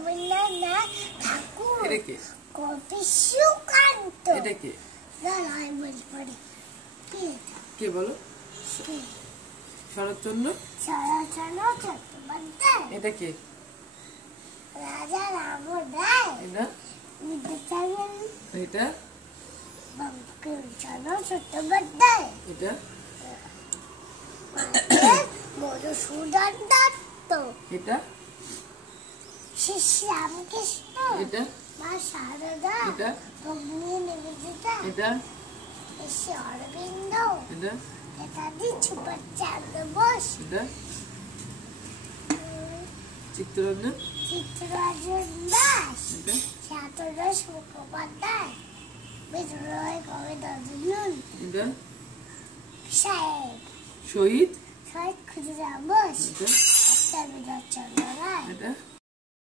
রবীন্দ্রনাথ ঠাকুর, এটা কে? কবি সুকান্ত। এটা কে? দাঁড়াই বলি কে বলো? শরৎচন্দ্র চট্টোপাধ্যায়। এটা কে? রাজা রামমোহন এটা? বিদ্যাসাগর। এটা? বঙ্কিমচন্দ্র চট্টোপাধ্যায়। এটা? মধুসূদন দত্ত। এটা? শ্রী রামকৃষ্ণ। এটা? মা শারদা। এটা? ভগ্নী নিবেদিতা। এটা? শ্রী অরবিন্দ। এটা? নেতাজি সুভাষচন্দ্র বোস। এটা? চিত্তরঞ্জন। চিত্তরঞ্জন দাস। এটা? শান্তদাস মুখোপাধ্যায়। বিদ্রোহী কবি নজরুল। এটা? সাহেব। শহীদ। শহীদ ক্ষুদিরাম বোস। এটা? ডক্টর বিধান চন্দ্র রায়। এটা?